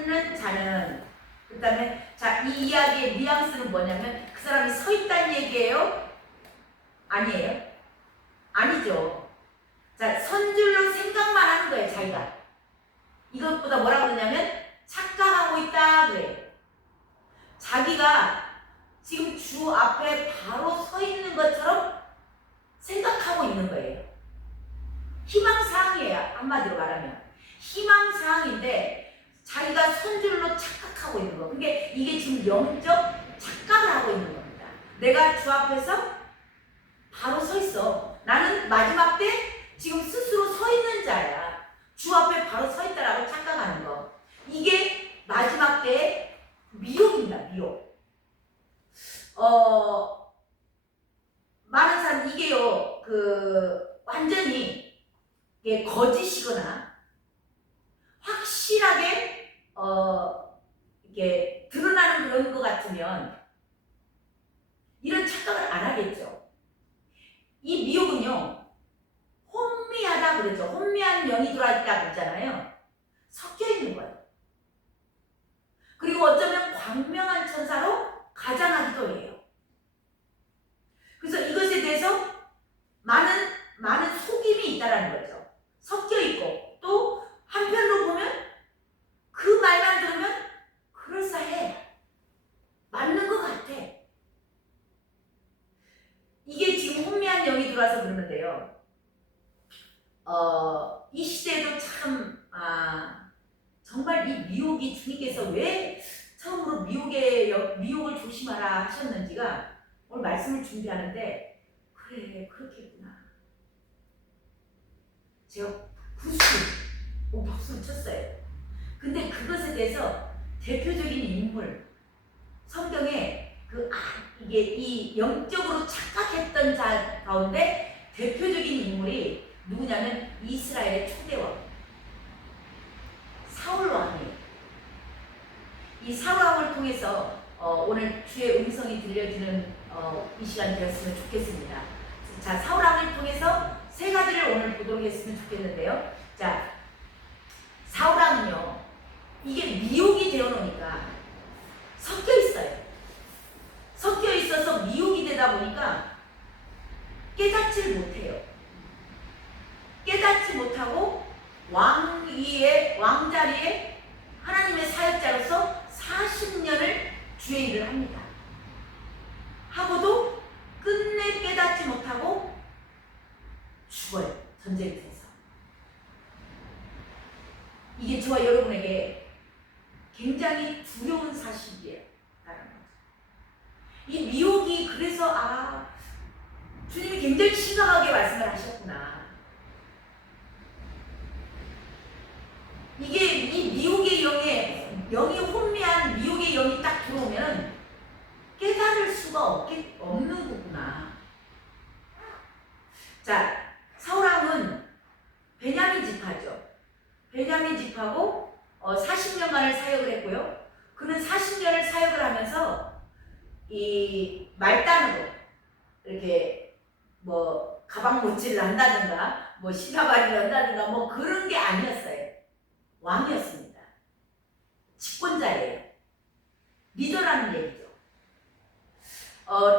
앉는 자는, 그 다음에 자, 이 이야기의 뉘앙스는 뭐냐면 그 사람이 서 있다는 얘기예요? 아니에요? 아니죠. 자, 선 줄로 생각만 하는 거예요, 자기가. 이것보다 뭐라고 그러냐면 착각하고 있다 그래요. 자기가 지금 주 앞에 바로 서 있는 것처럼 생각하고 있는 거예요. 희망사항이에요. 한마디로 말하면 희망사항인데 자기가 선줄로 착각하고 있는 거. 그게 이게 지금 영적 착각을 하고 있는 겁니다. 내가 주 앞에서 바로 서 있어. 나는 마지막 때 지금 스스로 서 있는 자야. 주 앞에 바로 서 있다라고 착각하는 거. 이게 마지막 때의 미혹입니다. 미혹. 많은 사람 이게요. 완전히 이게 거짓이거나 확실하게 이게 드러나는 그런 것 같으면 이런 착각을 안 하겠죠. 이 미혹은요, 혼미하다 그러죠. 혼미한 영이 들어있다 그러잖아요. 섞여 있는 거예요. 그리고 어쩌면 광명한 천사로 가장하기도 해요. 그래서 이것에 대해서 많은 속임이 있다라는 거죠. 섞여 있고, 또 한편으로 보면 그 말만 들으면 그럴싸해. 맞는 것 같아. 이게 지금 혼미한 영이 들어와서 그러는데요. 이 시대에도 참, 정말 이 미혹이 주님께서 왜 처음으로 미혹을 조심하라 하셨는지가 오늘 말씀을 준비하는데, 그래, 그렇겠구나. 제가 박수를 쳤어요. 근데 그것에 대해서 대표적인 인물, 성경에 이게 이 영적으로 착각했던 자 가운데 대표적인 인물이 누구냐면 이스라엘의 초대왕 사울왕이에요. 이 사울왕을 통해서 오늘 주의 음성이 들려지는 이 시간 되었으면 좋겠습니다. 자, 사울왕을 통해서 세 가지를 오늘 보도록 했으면 좋겠는데요. 자, 사울왕은요, 이게 미혹이 되어 놓으니까 섞여 있어요. 섞여 있어서 미혹이 되다 보니까 깨닫지 못해요. 깨닫지 못하고 왕자리에 하나님의 사역자로서 40년을 주의 일을 합니다. 하고도 끝내 깨닫지 못하고 죽어요. 전쟁터에서. 이게 저와 여러분에게 굉장히 두려운 사실이에요. 이 미혹이 그래서 주님이 굉장히 심각하게 말씀을 하셨구나. 이게 이 미혹의 영이 혼미한 미혹의 영이 딱 들어오면 깨달을 수가 없는 거구나. 자, 사울왕은 베냐민 지파죠. 베냐민 지파고 40년간을 사역을 했고요. 그는 40년을 사역을 하면서 이 말단으로 이렇게 뭐 가방 못질을 한다든가 뭐 시가바리를 한다든가 뭐 그런 게 아니었어요. 왕이었습니다. 집권자예요. 리더라는 얘기죠.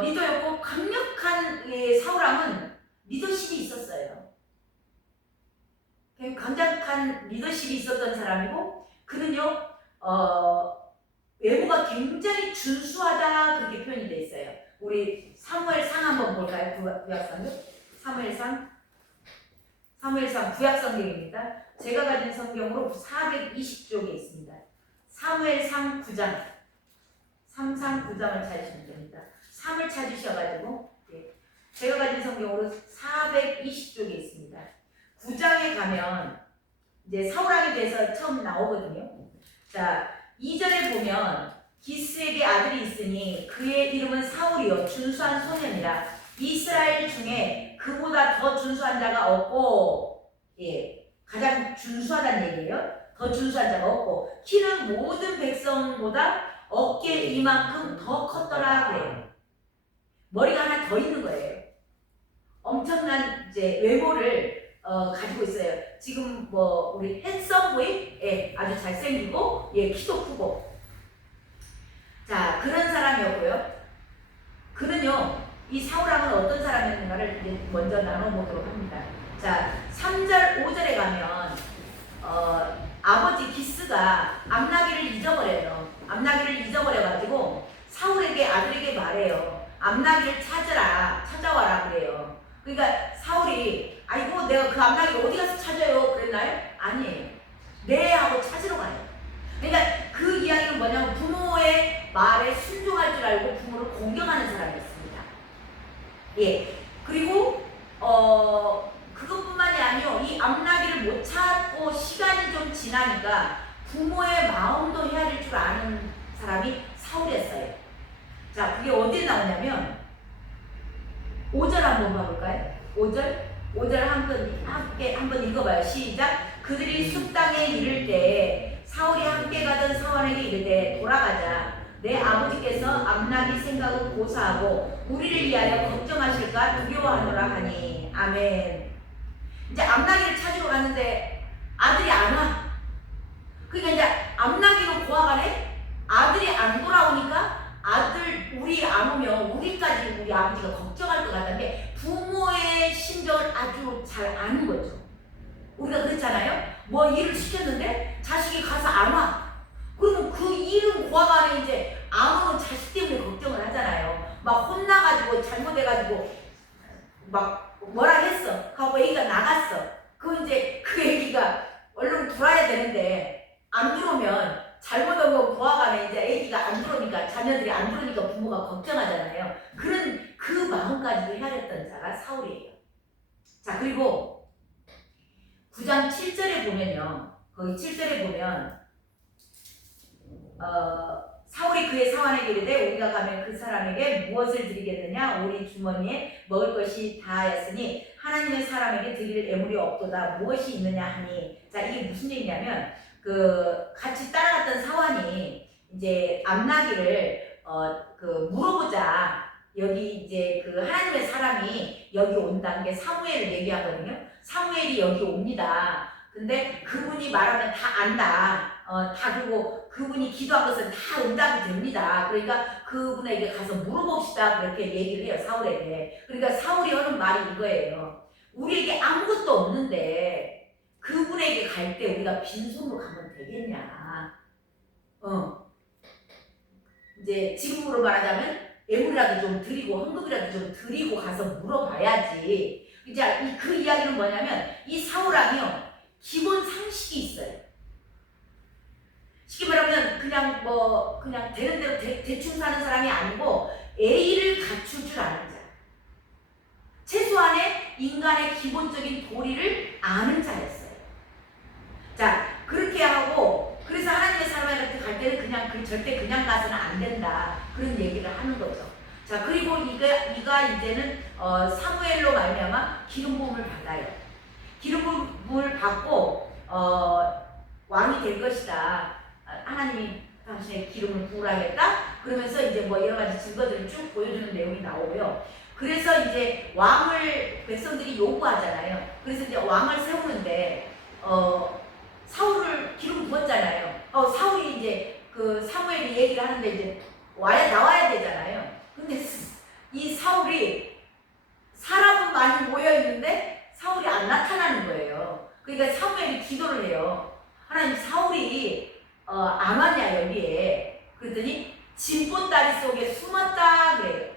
리더였고 강력한 사울왕은 리더십이 있었어요. 강력한 리더십이 있었던 사람이고 그는요 외모가 굉장히 준수하다 그렇게 표현이 되어 있어요. 우리 사무엘상 한번 볼까요? 구약성경? 사무엘상 구약성경입니다. 제가 가진 성경으로 420쪽에 있습니다. 사무엘상 9장 3상 9장을 찾으시면 됩니다. 3을 찾으셔가지고 제가 가진 성경으로 420쪽에 있습니다. 9장에 가면 이제 사울왕에 대해서 처음 나오거든요. 자, 2절에 보면 기스에게 아들이 있으니 그의 이름은 사울이요 준수한 소년이라 이스라엘 중에 그보다 더 준수한 자가 없고 가장 준수하다는 얘기예요. 더 준수한 자가 없고 키는 모든 백성보다 어깨 이만큼 더 컸더라 그래요. 머리가 하나 더 있는 거예요. 엄청난 이제 외모를 가지고 있어요. 지금 뭐 우리 핸섬 보이, 예, 아주 잘생기고, 예, 키도 크고, 자 그런 사람이었고요. 그는요, 이 사울왕은 어떤 사람이었는가를 이제 먼저 나눠보도록 합니다. 자, 3절, 5절에 가면 아버지 기스가 암나기를 잊어버려요. 암나기를 잊어버려가지고 사울에게 아들에게 말해요. 암나기를 찾아와라 그래요. 그러니까 사울이 아이고 내가 그 암나기를 어디 가서 찾아요 그랬나요? 아니에요. 네 하고 찾으러 가요. 그러니까 그 이야기는 뭐냐면 부모의 말에 순종할 줄 알고 부모를 공경하는 사람이었습니다. 예. 그리고 그것뿐만이 아니요. 이 암나기를 못 찾고 시간이 좀 지나니까 부모의 마음도 헤아릴 줄 아는 사람이 사울이었어요. 자, 그게 어디에 나오냐면 5절 한번 봐볼까요? 5절 함께 한번 읽어봐요. 시작. 그들이 숲 땅에 이를 때 사울이 함께 가던 사원에게 이르되 돌아가자. 내 아버지께서 암나기 생각을 고사하고 우리를 위하여 걱정하실까 두려워하노라 하니. 아멘. 이제 암나기를 찾으러 갔는데 아들이 안 와. 그러니까 이제 암나기로 고아가네. 아들이 안 돌아오니까 아들 우리 안 오면 우리까지 우리 아버지가 걱정할 것 같은데 부모의 심정을 아주 잘 아는 거죠. 우리가 그랬잖아요. 뭐 일을 시켰는데 자식이 가서 안 와. 그러면 그 일은 고아가는 이제 안 오는 자식 때문에 걱정을 하잖아요. 막 혼나가지고 잘못해가지고 막 뭐라 했어. 하고 애기가 나갔어. 그 이제 그 애기가 얼른 들어와야 되는데 안 들어오면 잘못한 거 보아가네. 이제 애기가 안 들어오니까 자녀들이 안 들어오니까 부모가 걱정하잖아요. 그런 그 마음까지도 헤아렸던 자가 사울이에요. 자, 그리고 9장 7절에 보면요. 거기 7절에 보면 사울이 그의 사환에게 이르되 우리가 가면 그 사람에게 무엇을 드리겠느냐? 우리 주머니에 먹을 것이 다하였으니 하나님의 사람에게 드릴 애물이 없도다. 무엇이 있느냐 하니. 자, 이게 무슨 얘기냐면 그 같이 따라갔던 사환이 이제 암나기를 물어보자. 여기 이제 그 하나님의 사람이 여기 온다는 게 사무엘을 얘기하거든요. 사무엘이 여기 옵니다. 근데 그분이 말하면 다 안다. 다 그리고 그분이 기도한 것은 다 응답이 됩니다. 그러니까 그분에게 가서 물어봅시다. 그렇게 얘기를 해요. 사울에게. 그러니까 사울이 하는 말이 이거예요. 우리에게 아무것도 없는데 그분에게 갈 때 우리가 빈손으로 가면 되겠냐. 이제 지금으로 말하자면 애물이라도 좀 드리고 헌금이라도 좀 드리고 가서 물어봐야지. 이제 그 이야기는 뭐냐면 이 사울왕이요. 기본 상식이 있어요. 쉽게 말하면 그냥 되는 대로 대충 사는 사람이 아니고 A를 갖출 줄 아는 자. 최소한의 인간의 기본적인 도리를 아는 자였어요. 자, 그렇게 하고 그래서 하나님의 사람한테 갈 때는 절대 그냥 가서는 안 된다. 그런 얘기를 하는 거죠. 자, 그리고 이가 이제는 사무엘로 말미암아 기름 부음을 받아요. 기름 부음을 받고 왕이 될 것이다. 하나님이 당신의 기름을 부으라겠다. 그러면서 이제 뭐 여러 가지 증거들을 쭉 보여주는 내용이 나오고요. 그래서 이제 왕을 백성들이 요구하잖아요. 그래서 이제 왕을 세우는데 사울을 기름 부었잖아요. 사울이 이제 그 사무엘이 얘기를 하는데 이제 나와야 되잖아요. 근데 이 사울이 사람은 많이 모여 있는데 사울이 안 나타나는 거예요. 그러니까 사무엘이 기도를 해요. 하나님, 사울이 안 왔냐 여기에. 그랬더니 진보다리 속에 숨었다 그래요.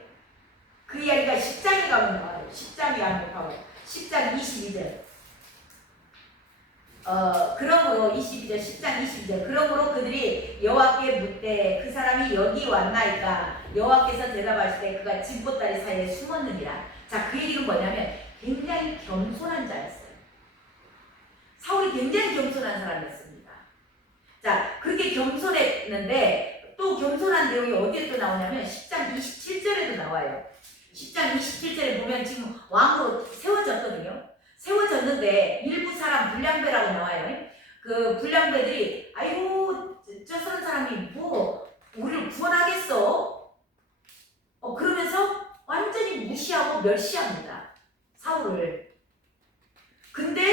그 이야기가 10장에 가면 나와요. 10장에 가면 10장 22절. 그러므로 22절 10장 22절 그러므로 그들이 여호와께 묻되 그 사람이 여기 왔나이까. 여호와께서 대답하시되 그가 진보다리 사이에 숨었느니라. 자, 그 얘기는 뭐냐면 굉장히 겸손한 자였어요. 사울이 굉장히 겸손한 사람이었습니다. 자, 그렇게 겸손했는데 또 겸손한 내용이 어디에 또 나오냐면 10장 27절에도 나와요. 10장 27절에 보면 지금 왕으로 세워졌거든요. 세워졌는데 일부 사람 불량배라고 나와요. 그 불량배들이 아이고 저 사람이 뭐 우리를 구원하겠어? 그러면서 완전히 무시하고 멸시합니다. 사울을. 근데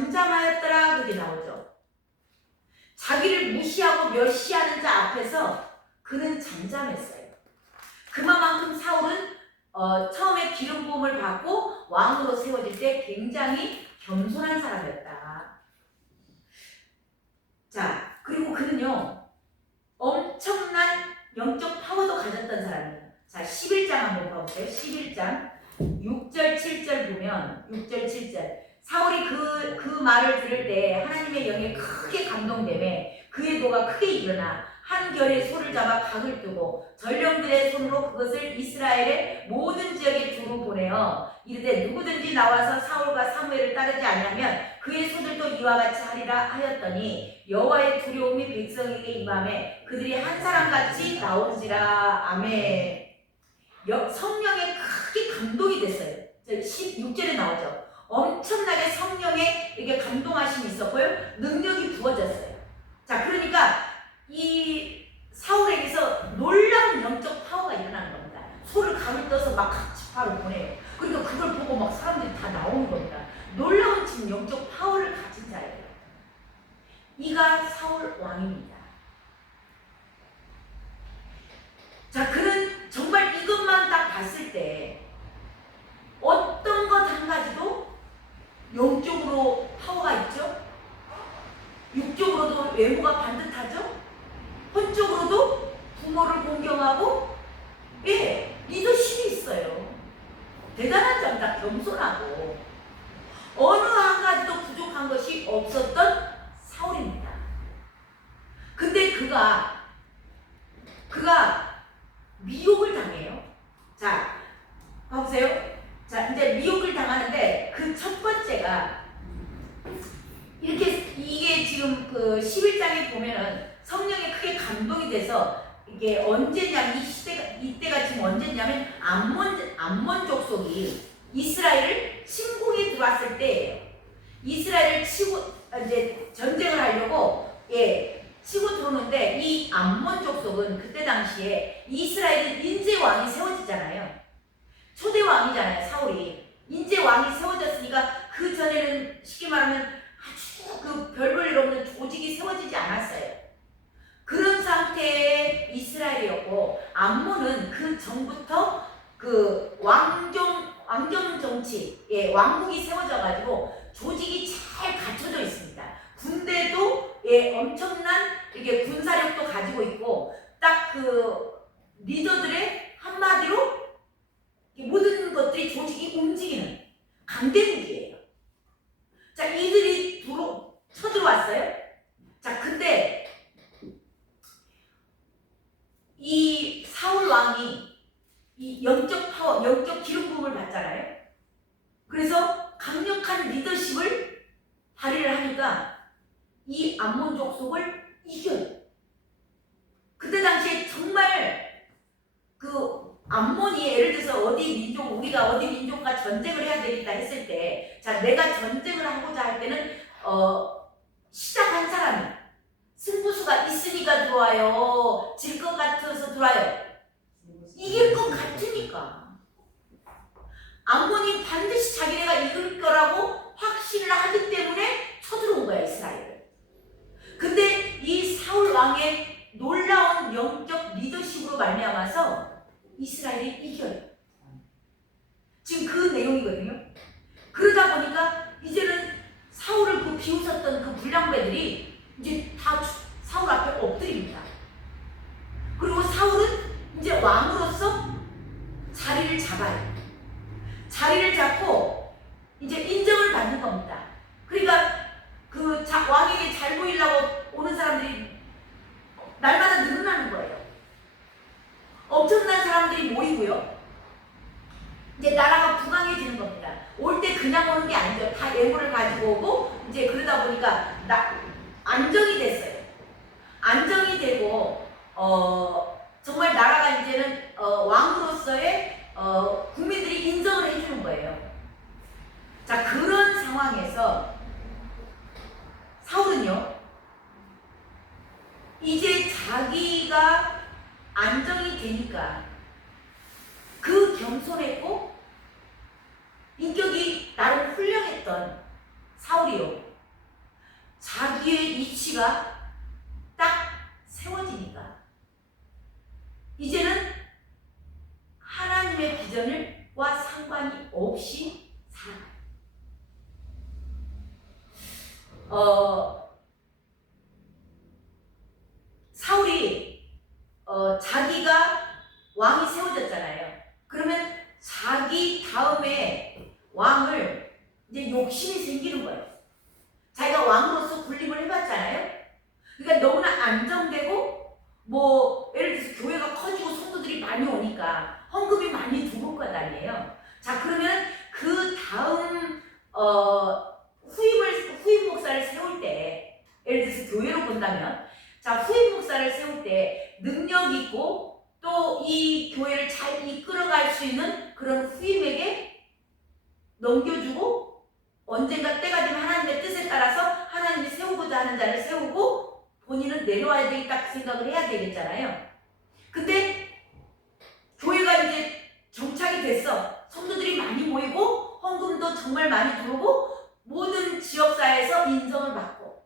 잠잠하였더라 그게 나오죠. 자기를 무시하고 멸시하는 자 앞에서 그는 잠잠했어요. 그만큼 사울은 처음에 기름 부음을 받고 왕으로 세워질 때 굉장히 겸손한 사람이었다. 자, 그리고 그는요 엄청난 영적 파워도 가졌던 사람이에요. 자, 11장 한번 봐보세요. 11장 6절 7절 보면 6절 7절 사울이 그 말을 들을 때 하나님의 영에 크게 감동되매 그의 노가 크게 일어나 한 결의 소를 잡아 각을 두고 전령들의 손으로 그것을 이스라엘의 모든 지역에 두루 보내어 이르되 누구든지 나와서 사울과 사무엘을 따르지 아니하면 그의 소들도 이와 같이 하리라 하였더니 여호와의 두려움이 백성에게 임하매 그들이 한 사람같이 나온지라. 아멘. 성령에 크게 감동이 됐어요. 16절에 나오죠. 엄청나게 성령에 이게 감동하심이 있었고요. 능력이 부어졌어요. 자, 그러니까 이 사울에게서 놀라운 영적 파워가 일어나는 겁니다. 소를 감을 떠서 막 같이 바로 보내요. 그러니까 그걸 보고 막 사람들이 다 나오는 겁니다. 놀라운 지금 영적 파워를 가진 자예요. 이가 사울 왕입니다. 자, 그는 정말 이것만 딱 봤을 때 어떤 것 한 가지도 영적으로 파워가 있죠. 육적으로도 외모가 반듯하죠. 혼적으로도 부모를 공경하고 리더십이 있어요. 대단한 자입니다. 겸손하고 어느 한 가지도 부족한 것이 없었던 사울입니다. 근데 그가 미혹을 당해요. 자, 봐보세요. 자, 이제 미혹을 당하는데 그 첫 번째가 이게 지금 그 11장에 보면은 성령에 크게 감동이 돼서 이게 언제냐면 이때가 지금 언제냐면 암몬 족속이 이스라엘을 침공해 들어왔을 때예요. 이스라엘을 치고 이제 전쟁을 하려고 치고 들어오는데 이 암몬 족속은 그때 당시에 이스라엘은 인제 왕이 세워지잖아요. 초대 왕이잖아요. 사울이 인제 왕이 세워졌으니까 그 전에는 쉽게 말하면 아주 그 별 볼 일 없는 조직이 세워지지 않았어요. 그런 상태의 이스라엘이었고 암몬은 그 전부터 그 왕정 정치, 왕국이 세워져가지고 조직이 잘 갖춰져 있습니다. 군대도 엄청난 이게 군사력도 가지고 있고 딱 그 리더들의 한마디로 모든 것들이 조직이 움직이는 강대국이에요. 자, 이들이 쳐들어왔어요. 자, 근데 이 사울 왕이 이 영적 파워, 영적 기름 부음을 받잖아요. 그래서 강력한 리더십을 발휘를 하니까 이 암몬 족속을 이겨요. 그때 당시에 정말 그 암몬이 예를 들어서 우리가 어디 민족과 전쟁을 해야 되겠다 했을 때, 자, 내가 전쟁을 하고자 할 때는 시작한 사람이 승부수가 있으니까 들어와요. 질 것 같아서 들어와요. 이길 것 같으니까. 암몬이 반드시 자기네가 이길 거라고 확신을 하기 때문에 쳐들어온 거야, 이스라엘을. 근데 이 사울 왕의 놀라운 영적 리더십으로 말미암아서 이스라엘이 이겨요. 지금 그 내용이거든요. 그러다 보니까 이제는 사울을 비웃었던 그 불량배들이 이제 다 사울 앞에 엎드립니다. 그리고 사울은 이제 왕으로서 자리를 잡아요. 자리를 잡고 이제 인정을 받는 겁니다. 그러니까 그 왕에게 잘 보이려고 오는 사람들이 날마다 늘어나는 거예요. 엄청난 사람들이 모이고요. 이제 나라가 부강해지는 겁니다. 올 때 그냥 오는 게 아니죠. 다 예물을 가지고 오고 이제 그러다 보니까 안정이 됐어요. 안정이 되고 정말 나라가 이제는 왕으로서의 국민들이 인정을 해주는 거예요. 자, 그런 상황에서 사울은요, 이제 자기가 안정이 되니까 그 겸손했고 인격이 나름 훌륭했던 사울이요, 위치가 딱 세워지니까 이제는 하나님의 비전과 상관이 없이 살아가요. 사울이 자기가 왕이 세워졌잖아요. 그러면 자기 다음에 왕을 이제 욕심이 생기는 거예요. 자기가 왕으로서 군림을 해봤잖아요. 그러니까 너무나 안정되고 뭐 예를 들어서 교회가 커지고 성도들이 많이 오니까 헌금이 많이 들어올 것 아니에요. 자, 그러면 그 다음 후임 목사를 세울 때, 예를 들어서 교회로 본다면, 자, 후임 목사를 세울 때 능력 있고 또 이 교회를 잘 이끌어갈 수 있는 그런 후임에게 넘겨주고, 언젠가 때가 되면 하나님의 뜻에 따라서 하나님이 세우고자 하는 자를 세우고 본인은 내려와야 되겠다, 그 생각을 해야 되겠잖아요. 근데 교회가 이제 정착이 됐어. 성도들이 많이 모이고 헌금도 정말 많이 들어오고 모든 지역사회에서 인정을 받고,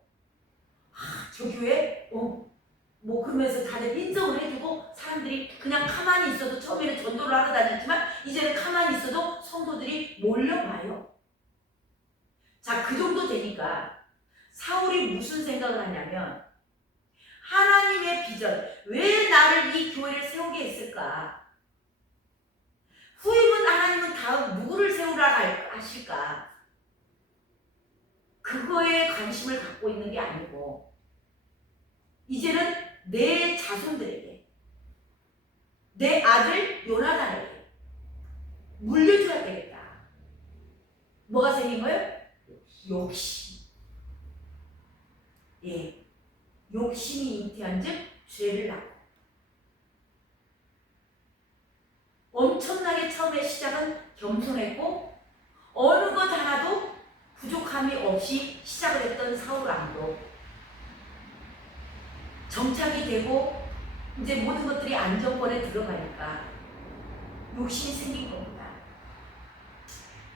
저 교회 뭐 그러면서 다들 인정을 해주고 사람들이 그냥 가만히 있어도, 처음에는 전도를 하러 다녔지만 이제는 가만히 있어도 성도들이 몰려와요. 자, 그 정도 되니까 사울이 무슨 생각을 하냐면, 하나님의 비전, 왜 나를 이 교회를 세우게 했을까? 후임은 하나님은 다음 누구를 세우라 하실까? 그거에 관심을 갖고 있는 게 아니고 이제는 내 자손들에게, 내 아들 요나단에게 물려줘야 되겠다. 뭐가 생긴 거예요? 욕심. 예, 욕심이 잉태한 즉 죄를 낳고. 엄청나게 처음에 시작은 겸손했고 어느 것 하나도 부족함이 없이 시작을 했던 사울 왕도 정착이 되고 이제 모든 것들이 안정권에 들어가니까 욕심이 생긴 겁니다.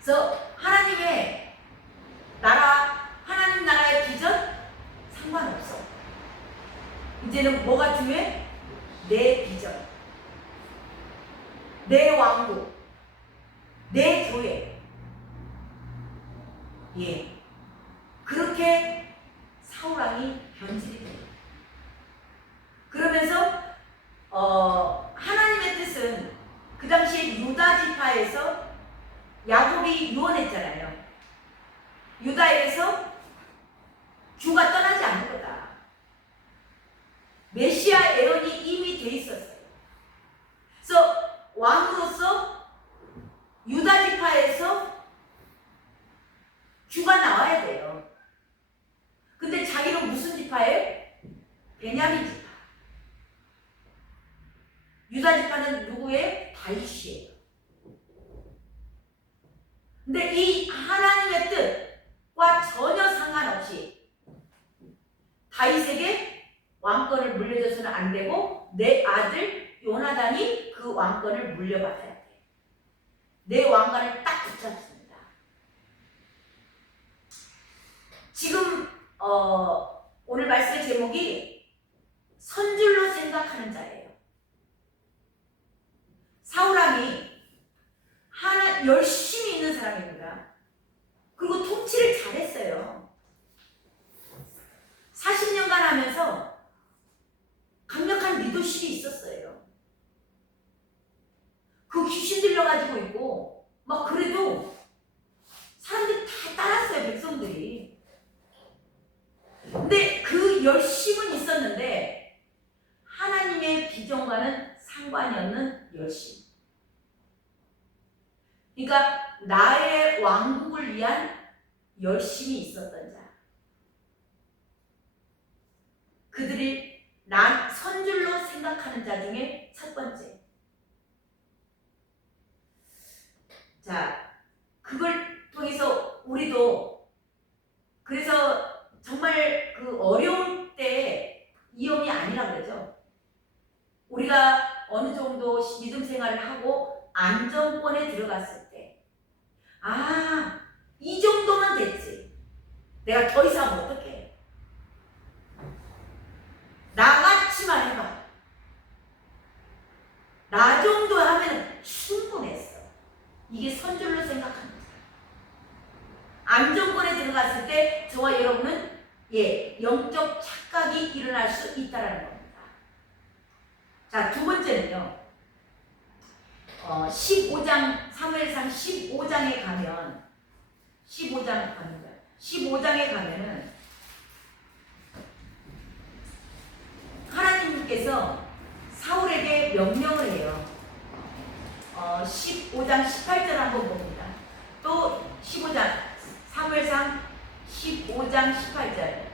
그래서 하나님의 나라, 하나님 나라의 비전 상관없어. 이제는 뭐가 중요해? 내 비전, 내 왕국, 내 교회. 예, 그렇게 사울왕이 변질이 됩니다. 그러면서 하나님의 뜻은 그 당시에 유다 지파에서 야곱이 유언했잖아요. 유다에서 주가 떠나지 않을 거다. 메시아 예언이 이미 돼 있었어요. 그래서 왕으로서 유다 지파에서 주가 나와야 돼요. 근데 자기는 무슨 지파예요? 베냐민 지파. 유다 지파는 누구예요? 다윗이에요. 근데 이 하나님의 뜻과 전혀 상관없이 다윗에게 왕권을 물려줘서는 안 되고 내 아들 요나단이 그 왕권을 물려받아야 돼. 내 왕관을 딱 붙잡습니다. 지금 오늘 말씀의 제목이 선줄로 생각하는 자예요. 사울왕이 열심히 있는 사람입니다. 그리고 통치를 잘했어요. 40년간 하면서 강력한 리더십이 있었어요. 그 귀신 들려가지고 있고 막 그래도 사람들이 다 따랐어요, 백성들이. 근데 그 열심은 있었는데 하나님의 비전과는 상관이 없는 열심. 그러니까 나의 왕국을 위한 열심이 있었던 자. 그들이 난 선줄로 생각하는 자 중에 첫 번째. 자, 그걸 통해서 우리도, 그래서 정말 그 어려울 때 위험이 아니라 그러죠. 우리가 어느 정도 믿음 생활을 하고 안정권에 들어갔을 때, 이 정도면 됐지. 내가 더 이상 어떡해. 때 저와 여러분은 영적 착각이 일어날 수 있다는 겁니다. 자, 두 번째는요. 15장, 사무엘상 15장에 가면 15장에 가면은 하나님께서 사울에게 명령을 해요. 15장 18절 한번 봅니다. 또 15장, 사무엘상 15장 18절.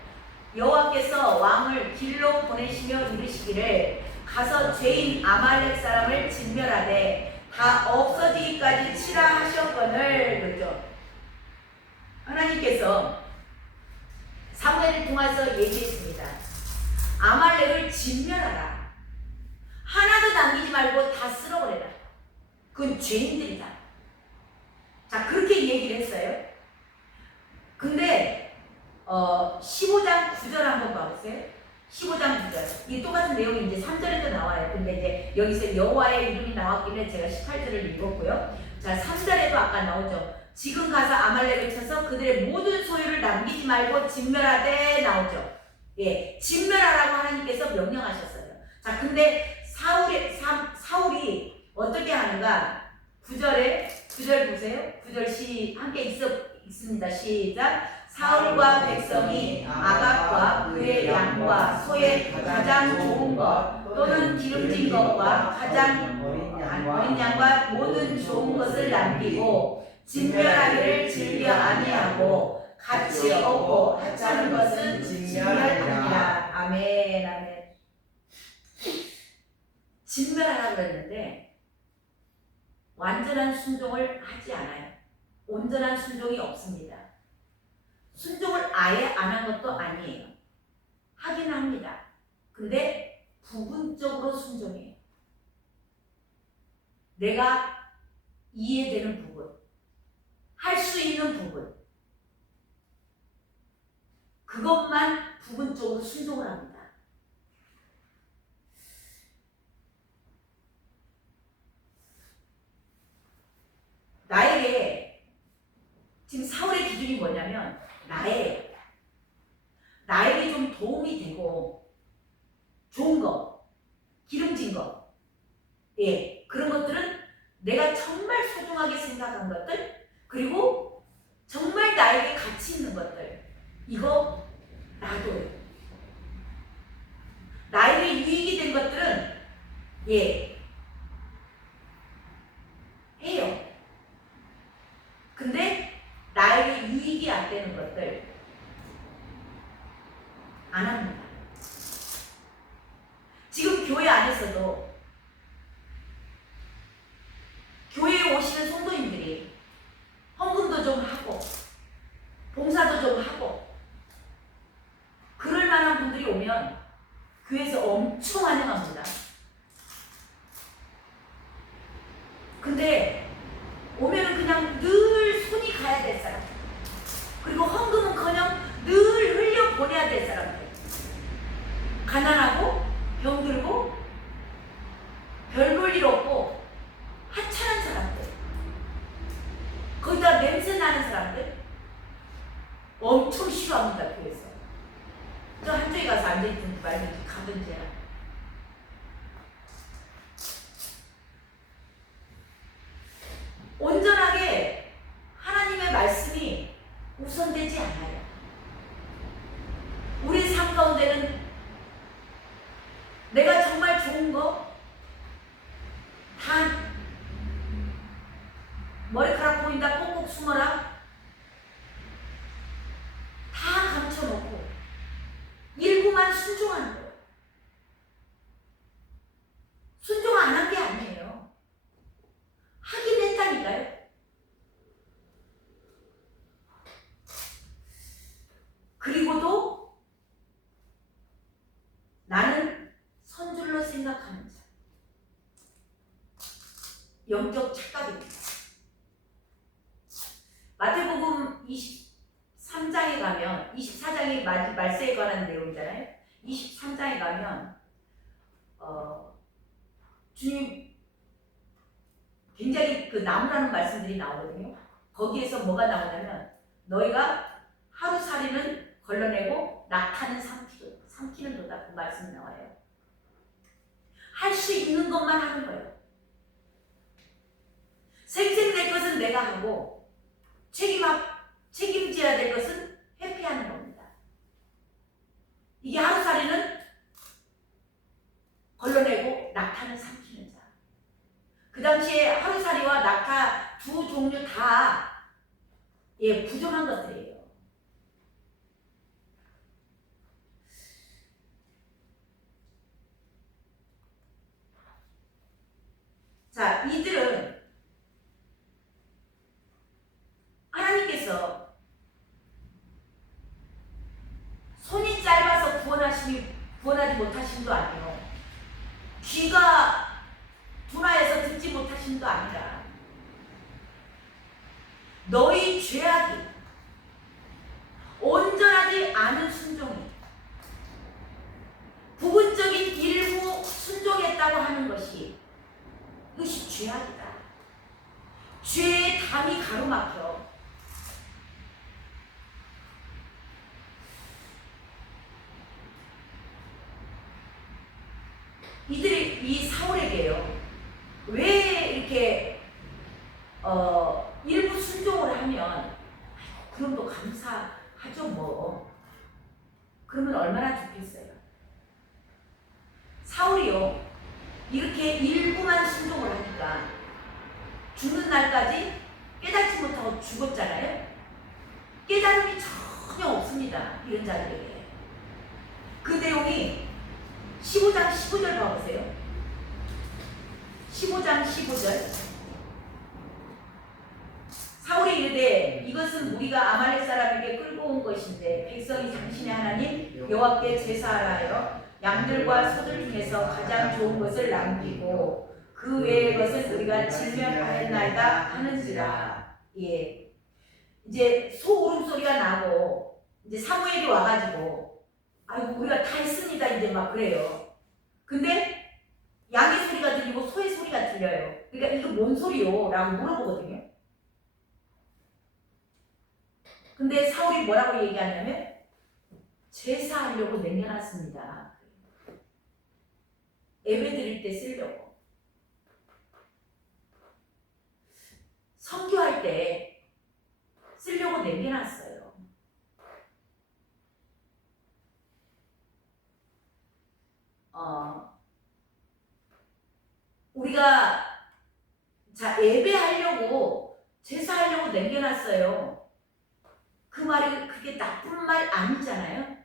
여호와께서 왕을 길로 보내시며 이르시기를 가서 죄인 아말렉 사람을 진멸하되 다 없어지기까지 치라 하셨거늘. 그렇죠? 하나님께서 사무엘을 통해서 얘기했습니다. 아말렉을 진멸하라. 하나도 남기지 말고 다 쓸어버려라. 그건 죄인들이다. 자, 그렇게 얘기를 했어요. 근데 15장 9절 한번 봐보세요. 15장 9절. 이 똑같은 내용이 이제 3절에도 나와요. 근데 이제 여기서 여호와의 이름이 나왔길래 제가 18절을 읽었고요. 자, 3절에도 아까 나오죠. 지금 가서 아말렉을 쳐서 그들의 모든 소유를 남기지 말고 진멸하되 나오죠. 진멸하라고 하나님께서 명령하셨어요. 자, 근데 사울이 어떻게 하는가? 9절 보세요. 9절 함께 읽습니다. 시작. 사울과 백성이 아각과 그의 양과 소의 가장 좋은 것 또는 기름진 것과 가장 어린 양과 모든 좋은 것을 남기고 진멸하기를 즐겨 아니하고 가치 없고 하찮은 것은 진멸하니라. 아멘, 아멘. 진멸하라고 그랬는데 완전한 순종을 하지 않아요. 온전한 순종이 없습니다. 순종을 아예 안 한 것도 아니에요. 하긴 합니다. 근데 부분적으로 순종해요. 내가 이해되는 부분, 할 수 있는 부분, 그것만 부분적으로 순종을 합니다. 나에게 지금 사울의 기준이 뭐냐면 나에게 좀 도움이 되고 좋은 거, 기름진 거, 그런 것들은 내가 정말 소중하게 생각한 것들, 그리고 정말 나에게 가치 있는 것들, 이거 놔둬요. 나에게 유익이 된 것들은 해요. 근데 나에게 유익이 안 되는 것들 안 합니다. 지금 교회 안에서도 교회에 오시는 성도님들이 헌금도 좀 하고 봉사도 좀 하고 그럴 만한 분들이 오면 교회에서 엄청 환영합니다. 근데 오면은 그냥 늘 손이 가야 될 사람, 그리고 헌금은커녕 늘 흘려 보내야 될 사람들, 가난하고 병들고 별 볼 일 없고 하찮은 사람들, 거기다 냄새 나는 사람들 엄청 싫어합니다. 교회에서. 저 한쪽에 가서 앉아있든지 말든지 가든지 해라. 온전하게 하나님의 말씀이 우선되지 않아요. 우리 삶 가운데는 내가 정말 좋은 거 다 머리카락 보인다 꼭꼭 숨어라 다 감춰놓고 일부만 순종하는 거예요. 순종 안 한 게 아니에요. 하긴 했다니까요. 그리고도 나는 선줄로 생각하는 자, 영적 착각입니다. 마태복음 23장에 가면 24장이 말세에 관한 내용이잖아요. 23장에 가면 주님 굉장히 그 나무라는 말씀들이 나오거든요. 거기에서 뭐가 나오냐면 너희가 하루살이는 걸러내고 낙타는 삼키는 도다. 그 말씀 나와요. 할 수 있는 것만 하는 거예요. 생생낼 것은 내가 하고 책임져야 될 것은 회피하는 겁니다. 이게 하루살이는 걸러내고 낙타는 삼키는 자. 그 당시에 하루살이와 낙타 두 종류 다 부정한 것들이에요. 자, 이들은 하나님께서 손이 짧아서 구원하지 못하심도 아니요, 귀가 둔하여서 듣지 못하심도 아니라 너희 죄악이 온전하지 않은 순종이 부분적인 일부 순종했다고 하는 것이 이것이 죄악이다. 죄의 담이 가로막혀 이들이 이 사울에게요, 왜 이렇게 일부 순종을 하면 그럼도 감사하죠 뭐. 그러면 얼마나 좋겠어요. 사울이요, 이렇게 일부만 순종을 하니까 죽는 날까지 깨닫지 못하고 죽었잖아요. 깨달음이 전혀 없습니다, 이런 자들에게. 그 내용이 15장 15절 봐보세요. 15장 15절. 사울이 이르되 이것은 우리가 아말렉 사람에게 끌고 온 것인데 백성이 당신의 하나님 여호와께 제사하여 양들과 소들 중에서 가장 좋은 것을 남기고 그 외의 것은 우리가 질면하였나이다 하는지라. 예, 이제 소 울음소리가 나고 이제 사무엘이 와가지고 아이고 우리가 다 했습니다 이제 막 그래요. 근데 양의 소리가 들리고 소의 소리가 들려요. 그러니까 이거 뭔 소리요? 라고 물어보거든요. 근데 사울이 뭐라고 얘기하냐면 제사하려고 남겨놨습니다. 예배 드릴 때 쓰려고. 선교할 때 쓰려고 남겨놨어요. 우리가 예배하려고 제사하려고 남겨놨어요. 그 말이 그게 나쁜 말 아니잖아요.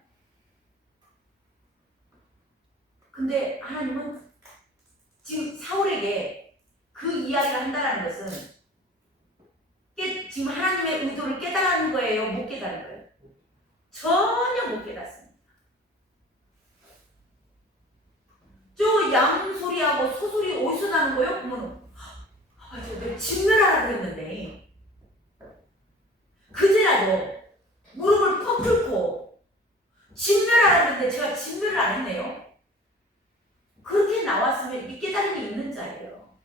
근데 하나님은 지금 사울에게 그 이야기를 한다는 것은 지금 하나님의 의도를 깨달은 거예요? 못 깨달은 거예요? 전혀 못 깨닫습니다. 저 양 소리하고 소 소리 어디서 나는 거예요? 그러면 내가 진멸하라 그랬는데 그제라도 무릎을 퍽 꿇고 진멸하라 그랬는데 제가 진멸을 안 했네요. 그렇게 나왔으면 이 깨달음이 있는 자예요.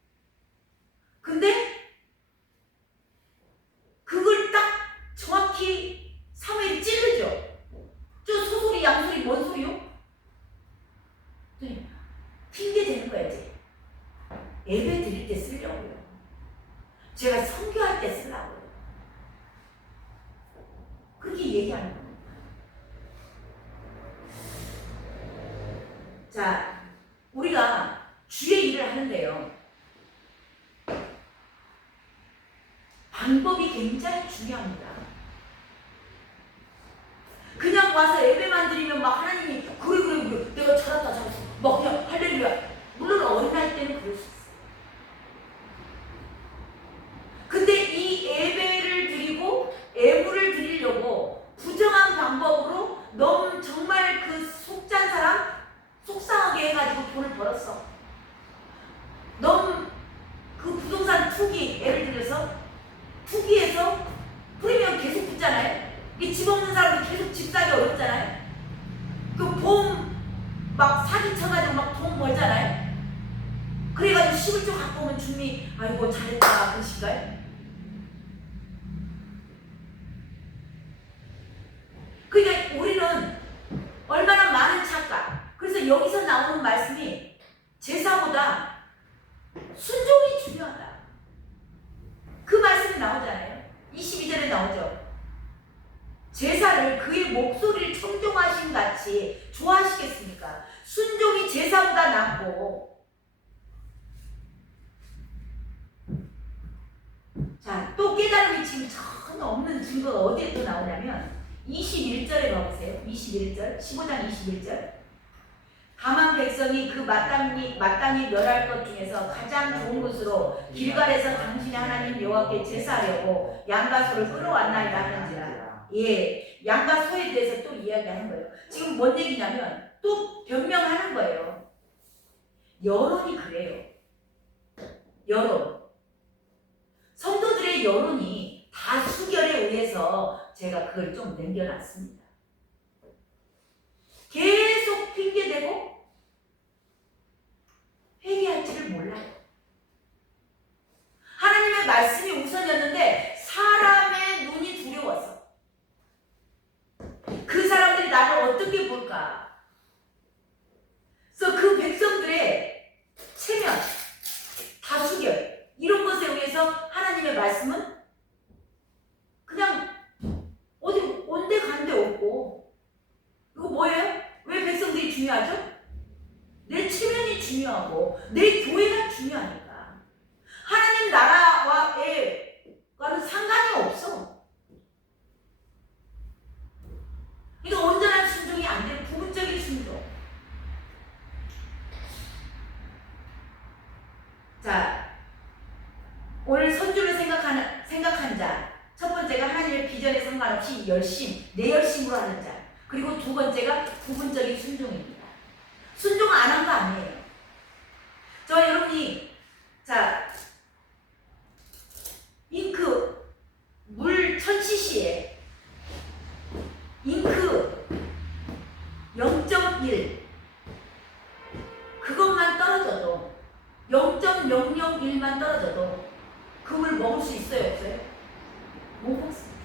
근데 그걸 딱 정확히 사무엘이 찌르죠. 저 소소리 양소리 뭔 소리요? 네. 핑계 대는 거야 이제. 예배 드릴 때 쓰려고요. 제가 선교할 때 쓰려고요. 그렇게 얘기하는 겁니다. 자, 우리가 주의 일을 하는데요, 방법이 굉장히 중요합니다. 그냥 와서 예배만 드리면 막 하나님이 그래 내가 잘한다 막 그냥 할렐루야. 물론 어린아이 때는 그럴 수 있어요. 근데 이 예배를 드리고 예물을 드리려고 부정한 방법으로 너무 정말 그 속잔 사람 속상하게 해가지고 돈을 벌었어. 너무 그 부동산 투기, 예를 들어서 투기해서 프리미엄 계속 붙잖아요. 이 집 없는 사람이 계속 집 사기 어렵잖아요. 그 보험 막 사기 쳐가지고 막 돈 벌잖아요. 그래가지고 11조 갖고 오면 주님이 아이고 잘했다 그러실까요? 그래서 여기서 나오는 말씀이 제사보다 순종이 중요하다. 그 말씀이 나오잖아요. 22절에 나오죠. 제사를 그의 목소리를 청종하신 같이 좋아하시겠습니까? 순종이 제사보다 낫고. 자, 또 깨달음이 지금 전혀 없는 증거가 어디에 또 나오냐면 21절에 가보세요. 21절, 15장 21절. 다만 백성이 그 마땅히 멸할 것 중에서 가장 좋은 것으로 길갈에서 당신의 하나님 여호와께 제사하려고 양과 소를 끌어왔나이다 하는지라. 예, 양과 소에 대해서 또 이야기하는 거예요. 지금 뭔 얘기냐면 또 변명하는 거예요. 여론이 그래요. 여론. 성도들의 여론이 다수결에 의해서 제가 그걸 좀 남겨놨습니다. 계속 핑계대고 회개할지를 몰라요. 하나님의 말씀이 우선이었는데 사람의 눈이 두려워서 그 사람들이 나를 어떻게 볼까? 그래서 그 백성들의 체면, 다수결 이런 것에 의해서 하나님의 말씀은 그냥 어디 온데 간데 없고. 이거 뭐예요? 왜 백성들이 중요하죠? 내 체면이 중요하고 내 교회가 중요하니까. 하나님 나라와는 상관이 없어. 그러니까 온전한 순종이 안 되는 부분적인 순종. 자, 오늘 선주를 생각한 자. 첫 번째가 하나님의 비전에 상관없이 내 열심으로 하는 자. 그리고 두 번째가 부분적인 순종입니다. 순종 안 한 거 아니에요. 저 여러분이 자 잉크 물 1000cc에 잉크 0.1 그것만 떨어져도 0.001만 떨어져도 그 물 먹을 수 있어요, 없어요? 못 먹습니다.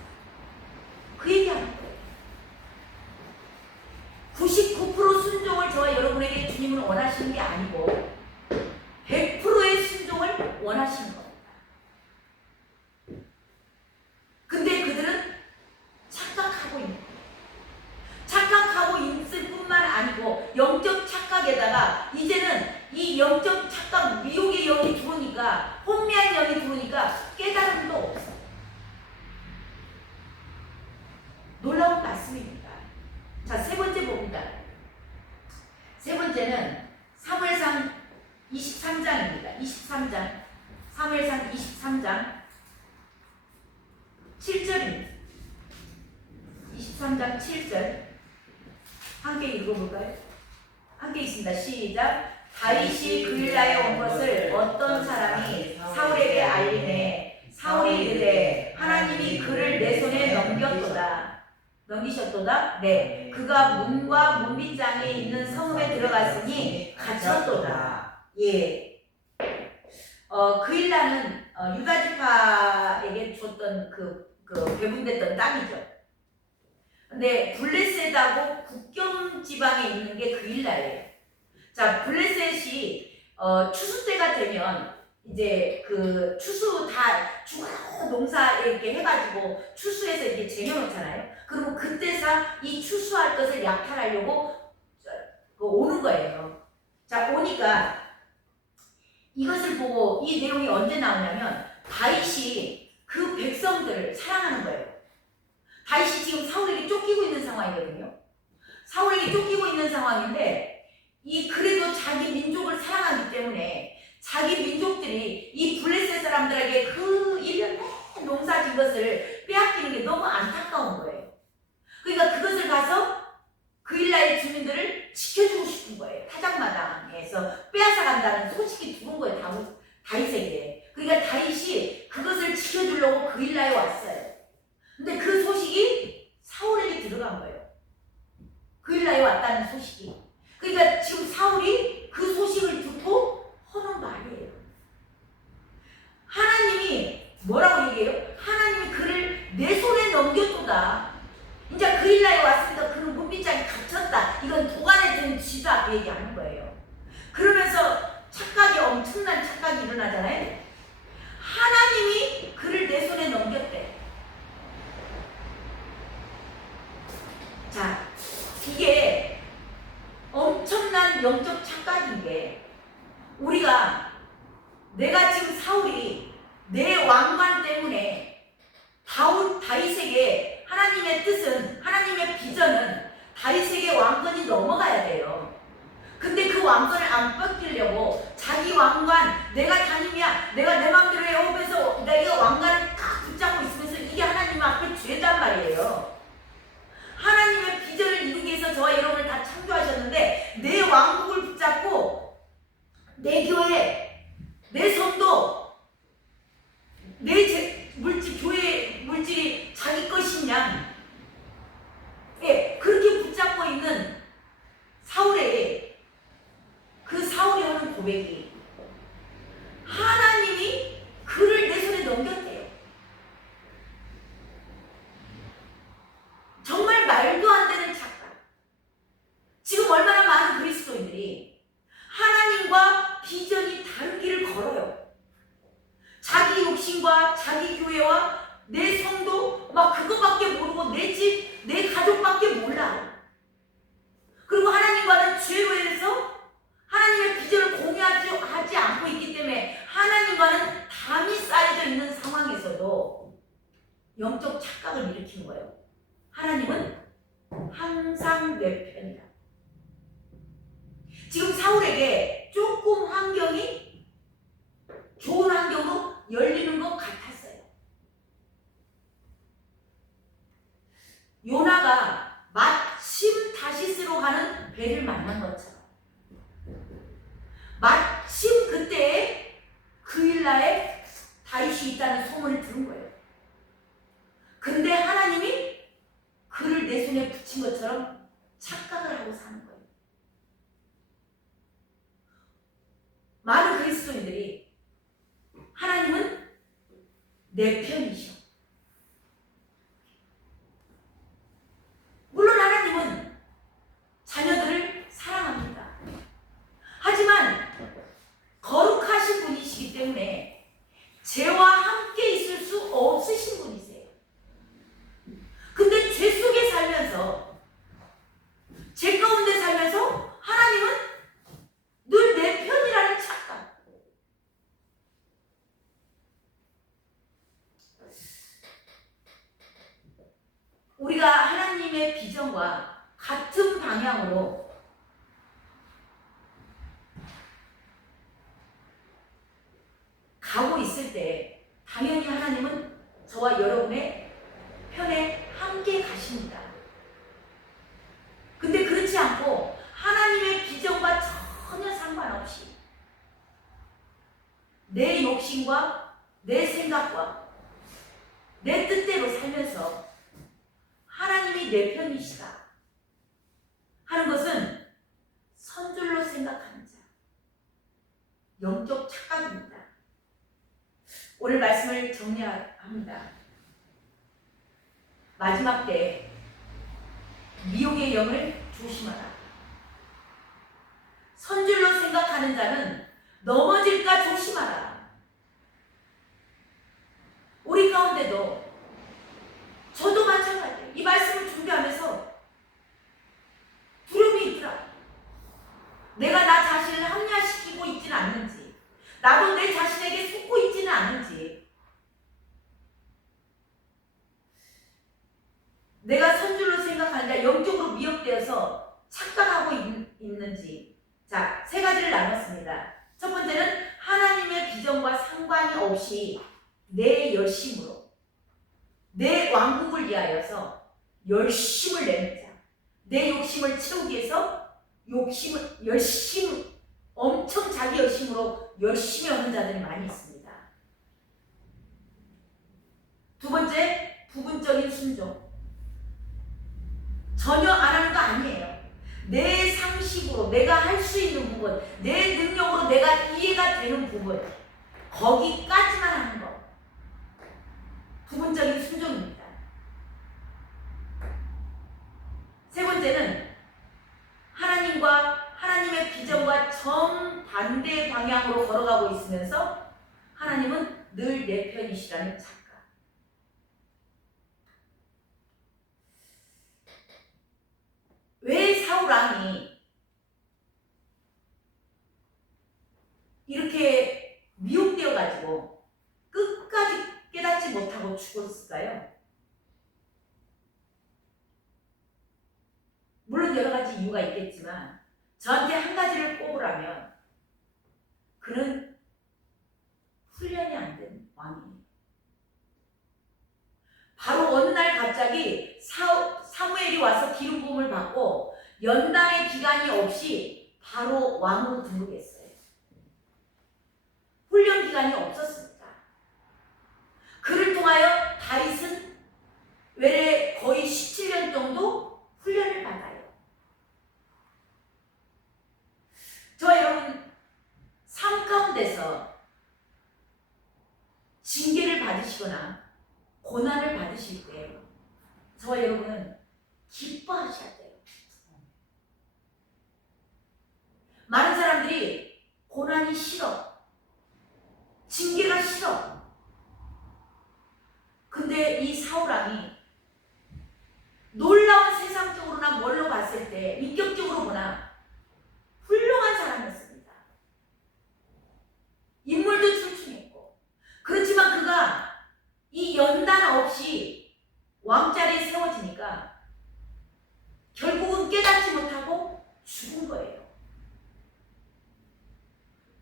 그 얘기하는 거예요. 99% 순종을 저와 여러분에게 주님은 원하시는 게 아니고 100%의 순종을 원하시는 겁니다. 근데 그들은 착각하고 있을 뿐만 아니고 영적 착각에다가 이제는 이 영적 착각 미혹의 영이 들어오니까 혼미한 영이 들어오니까 깨달음도 없어. 놀라운 말씀입니다. 자, 세 번째 봅니다. 세 번째는 사무엘상 23장입니다. 23장. 사무엘상 23장 7절입니다. 23장 7절. 함께 읽어볼까요? 함께 있습니다. 시작. 다윗이 그일라에 온 것을 어떤 사람이 사울에게 알리매 사울이 이르되 하나님이 그를 내 손에 넘기셨도다. 네. 그가 문과 문빗장에 있는 성읍에 들어갔으니 갇혔도다. 예. 그일라는 유다 지파에게 줬던 그 배분됐던 땅이죠. 근데 블레셋하고 국경 지방에 있는 게 그일라예요. 자, 블레셋이 추수 때가 되면 이제 그 추수 다 농사 이렇게 해가지고 추수해서 이렇게 쟁여놓잖아요. 그리고 그때서 이 추수할 것을 약탈하려고 오는 거예요. 자, 오니까 이것을 보고 이 내용이 언제 나오냐면 다윗이 그 백성들을 사랑하는 거예요. 다윗이 지금 사울에게 쫓기고 있는 상황이거든요. 사울에게 쫓기고 있는 상황인데 그래도 자기 민족을 사랑하기 때문에 자기 민족들이 이 블레셋 사람들에게 그 1년 농사 진 것을 빼앗기는 게 너무 안타까운 거예요. 그러니까 그것을 가서 그일라의 주민들을 지켜주고 싶은 거예요. 타작마당에서 빼앗아 간다는 소식이 들어온 거예요. 다윗에게. 그러니까 다윗이 그것을 지켜주려고 그일라에 왔어요. 근데 그 소식이 사울에게 들어간 거예요. 그일라에 왔다는 소식이. 그러니까 지금 사울이 그 소식을 듣고 하는 말이에요. 하나님이 뭐라고 얘기해요? 하나님이 그를 내 손에 넘겨도다. 이제 그일라에 왔으니까 그는 문빗장에 갇혔다. 이건 도관에 든 쥐다. 그 얘기야. 이게 엄청난 영적 착각인 게, 내가 지금 사울이 내 왕관 때문에 다윗에게 하나님의 뜻은, 하나님의 비전은 다윗에게 왕권이 넘어가야 돼요. 근데 그 왕권을 안 뺏기려고 자기 왕관, 내가 다니면 내가 내 마음대로 해오면서 내가 왕관을 딱 붙잡고 있으면서 이게 하나님 앞에 죄단 말이에요. 하나님의 비전을 이루기 위해서 저와 여러분을 다 창조하셨는데 내 왕국을 붙잡고 내 교회, 내 성도, 내 교회 물질이 자기 것이냐, 그렇게 붙잡고 있는 사울이 하는 고백이, 하나님이 그를 내 손에 넘겼대요. 정말 말도 안 되는 착각. 지금 얼마나 많은 그리스도인들이 하나님과 비전이 다른 길을 걸어요. 자기 욕심과 자기 교회와 내 성도 막 그거밖에 모르고 내 집, 내 가족밖에 몰라. 그리고 하나님과는 죄로 인해서 하나님의 비전을 공유하지 않고 있기 때문에 하나님과는 담이 쌓여져 있는 상황에서도 영적 착각을 일으키는 거예요. 하나님은 항상 내 편이다. 지금 사울에게 조금 환경이 좋은 환경으로 열리는 것 같았어요. 요나가 마침 다시스로 가는 배를 만난 것처럼, 마침 그때에 그일라에 다윗이 있다는 소문을 들은 거예요. 근데 하나님이 그를 내 손에 붙인 것처럼 착각을 하고 사는 거예요. 많은 그리스도인들이 하나님은 내 편이셔. 물론 하나님은 자녀들을 사랑합니다. 하지만 거룩하신 분이시기 때문에 죄와 함께 있을 수 없으신 분이세요. 근데 죄 속에 살면서, 죄 가운데 살면서 하나님은 늘 내 편이라는 착각. 우리가 하나님의 비전과 같은 방향으로 가고 있을 때 당연히 하나님은 저와 여러분의 편에 함께 가십니다. 근데 그렇지 않고 하나님의 비전과 전혀 상관없이 내 욕심과 내 생각과 내 뜻대로 살면서 하나님이 내 편이시다 하는 것은 선줄로 생각하는 자, 영적 착각입니다. 오늘 말씀을 정리합니다. 마지막 때 미혹의 영을 조심하라. 선줄로 생각하는 자는 넘어질까 조심하라. 우리 가운데도, 저도 마찬가지예요. 이 말씀을 준비하면서 두려움이 있더라. 내가 나 자신을 합리화시키고 있지는 않는지, 나도 내 자신에게 속고 있지는 않은지, 내가 선줄로 생각하는 자, 영적으로 미혹되어서 착각하고 있는지. 자, 세 가지를 나눴습니다. 첫 번째는 하나님의 비전과 상관이 없이 내 열심으로, 내 왕국을 위하여서 열심을 내는 자, 내 욕심을 채우기 위해서 엄청 자기 열심으로 열심히 얻는 자들이 많이 있습니다. 두 번째, 부분적인 순종. 전혀 안 하는 거 아니에요. 내 상식으로 내가 할 수 있는 부분, 내 능력으로 내가 이해가 되는 부분, 거기까지만 하는 거. 부분적인 순종입니다. 세 번째는 하나님과 하나님의 비전과 정반대 방향으로 걸어가고 있으면서 하나님은 늘 내 편이시라는 착각. 왜 물론 여러 가지 이유가 있겠지만 저한테 한 가지를 꼽으라면 그는 훈련이 안 된 왕이에요. 바로 어느 날 갑자기 사무엘이 와서 기름 부음을 받고 연단의 기간이 없이 바로 왕으로 등극했어요. 훈련 기간이 없었습니다. 그를 통하여 다윗은 외래 거의 17년 정도 훈련을 받아요. 저 여러분 삶 가운데서 징계를 받으시거나 고난을 받으실 때 저와 여러분은 기뻐하셔야 돼요. 많은 사람들이 고난이 싫어, 징계가 싫어. 근데 이 사울왕이 놀라운 세상적으로나 뭘로 봤을 때 인격적으로 보나 훌륭한 사람이었습니다. 인물도 출중했고, 그렇지만 그가 이 연단 없이 왕자리에 세워지니까 결국은 깨닫지 못하고 죽은 거예요.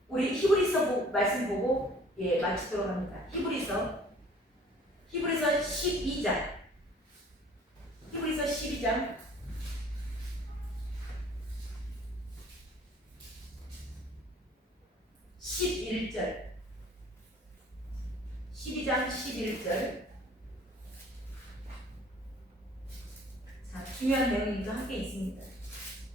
우리 히브리서 말씀 보고 마치도록 합니다. 히브리서 12장. 히브리서 12장 11절. 12장 11절. 자, 중요한 내용이 또 함께 있습니다.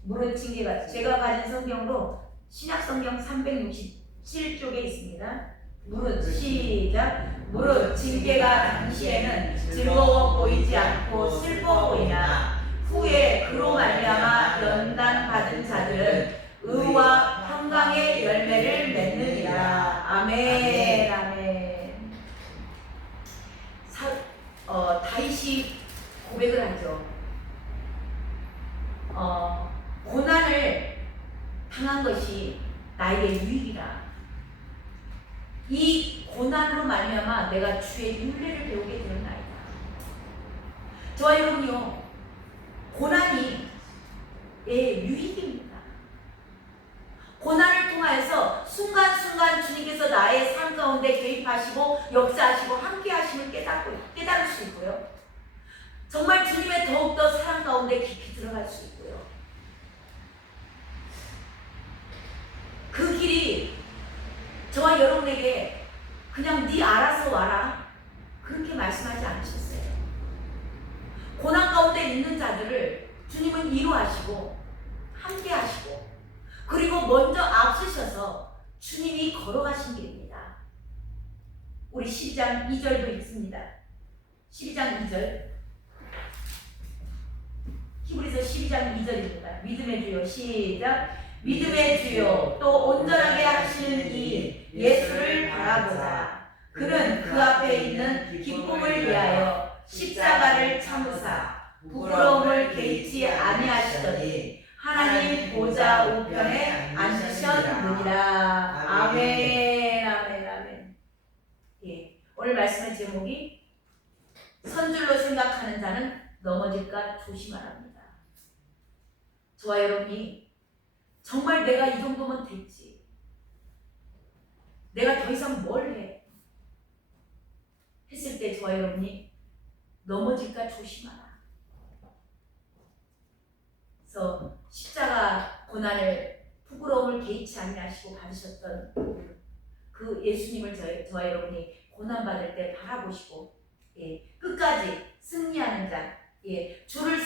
무릇 징계가 제가 가진 성경으로 신약 성경 367쪽에 있습니다. 무릇 시작. 무릇 징계가 당시에는 즐거워 보이지 않고 슬퍼 보이나 후에 그로 말미암아 연단 받은 자들은 의와 평강의 열매를 맺느니라. 아멘. 아멘. 다윗이 고백을 하죠. 고난을 당한 것이 나에게 유익이라. 이 고난으로 말미암아 내가 주의 윤례를 배우게 되었나이다. 저와 여러분요, 고난이 유익입니다. 고난을 통하여서 순간순간 주님께서 나의 삶 가운데 개입하시고 역사하시고 함께 하심을 깨달을 수 있고요. 정말 주님의 더욱더 사랑 가운데 깊이 들어갈 수 있고요. 그 길이 저와 여러분에게 그냥 네 알아서 와라 그렇게 말씀하지 않으셨어요. 고난 가운데 있는 자들을 주님은 위로하시고 함께 하시고 그리고 먼저 앞서셔서 주님이 걸어가신 길입니다. 우리 12장 2절도 있습니다. 12장 2절. 히브리서 12장 2절입니다. 믿음의 주요 시작. 믿음의 주요 또 온전하게 하시는 이 예수를 바라보자. 그는 그 앞에 있는 기쁨을 위하여 십자가를 참으사 부끄러움을 개의치 아니하시더니 하나님 보좌 우편에 앉으셨느니라. 아멘. 아멘. 아멘. 오늘 말씀의 제목이 선줄로 생각하는 자는 넘어질까 조심하랍니다. 저와 여러분이 정말 내가 이 정도면 됐지, 내가 더 이상 뭘 해 했을 때 저와 여러분이 넘어질까 조심하라. 그래서 십자가 고난을 부끄러움을 개의치 아니하시고 받으셨던 그 예수님을 저와 여러분이 고난받을 때 바라보시고 끝까지 승리하는 자, 주를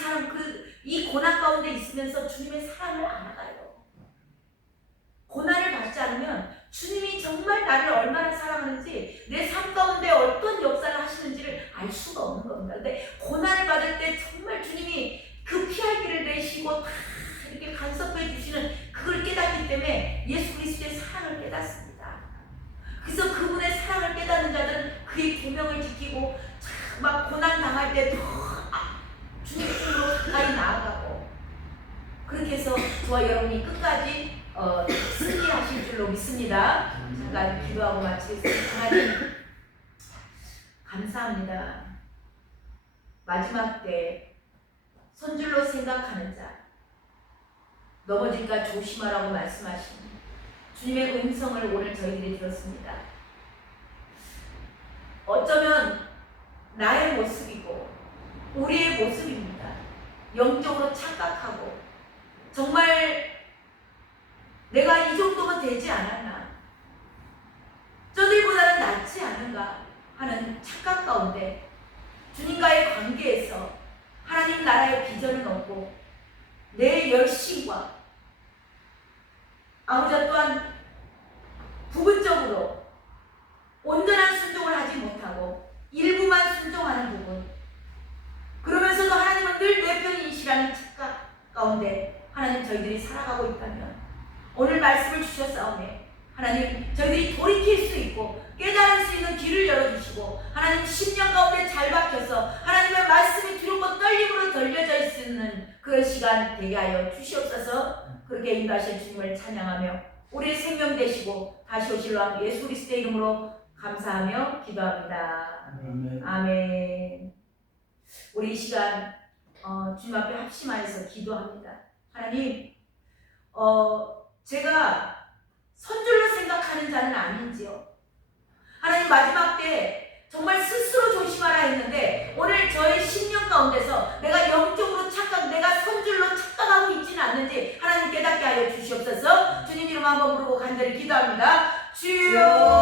이 고난 가운데 있으면서 주님의 사랑을 알아가요. 고난을 받지 않으면 주님이 정말 나를 얼마나 사랑하는지, 내 삶 가운데 어떤 역사를 하시는지를 알 수가 없는 겁니다. 근데 고난을 받을 때 정말 주님이 그 피할 길을 내시고 다 이렇게 간섭해 주시는 그걸 깨닫기 때문에 예수 그리스도의 사랑을 깨닫습니다. 그래서 그분의 사랑을 깨닫는 자들은 그의 계명을 지키고 막 고난 당할 때 더 주님 쪽으로 가까이 나아가고, 그렇게 해서 저와 여러분이 끝까지 승리하실 줄로 믿습니다. 잠깐 기도하고 마치겠습니다. 하나님 감사합니다. 마지막 때 선줄로 생각하는 자, 넘어질까 조심하라고 말씀하신 주님의 음성을 오늘 저희들이 들었습니다. 어쩌면 나의 모습이고 우리의 모습입니다. 영적으로 착각하고 정말 내가 이 정도면 되지 않았나, 저들보다는 낫지 않은가 하는 착각 가운데 주님과의 관계에서 하나님 나라의 비전은 없고 내 열심과 아우자 또한 부분적으로 온전한 순종을 하지 못하고 일부만 순종하는 부분, 그러면서도 하나님은 늘 내 편이시라는 착각 가운데 하나님 저희들이 살아가고 있다면 오늘 말씀을 주셨사오매 하나님 저희들이 돌이킬 수 있고 깨달을 수 있는 길을 열어주시고 하나님 심령 가운데 잘 박혀서 하나님의 말씀이 두렵고 떨림으로 들려져 있는 그런 시간 되게 하여 주시옵소서. 그렇게 인도하실 주님을 찬양하며 우리의 생명 되시고 다시 오실 왕 예수 그리스도의 이름으로 감사하며 기도합니다. 아멘. 우리 이 시간 주님 앞에 합심하여서 기도합니다. 하나님, 제가 선줄로 생각하는 자는 아닌지요. 하나님, 마지막 때 정말 스스로 조심하라 했는데 오늘 저의 심령 가운데서 내가 영적으로 내가 선줄로 착각하고 있지는 않는지 하나님 깨닫게 하여 주시옵소서. 주님 이름 한번 부르고 간절히 기도합니다. 주여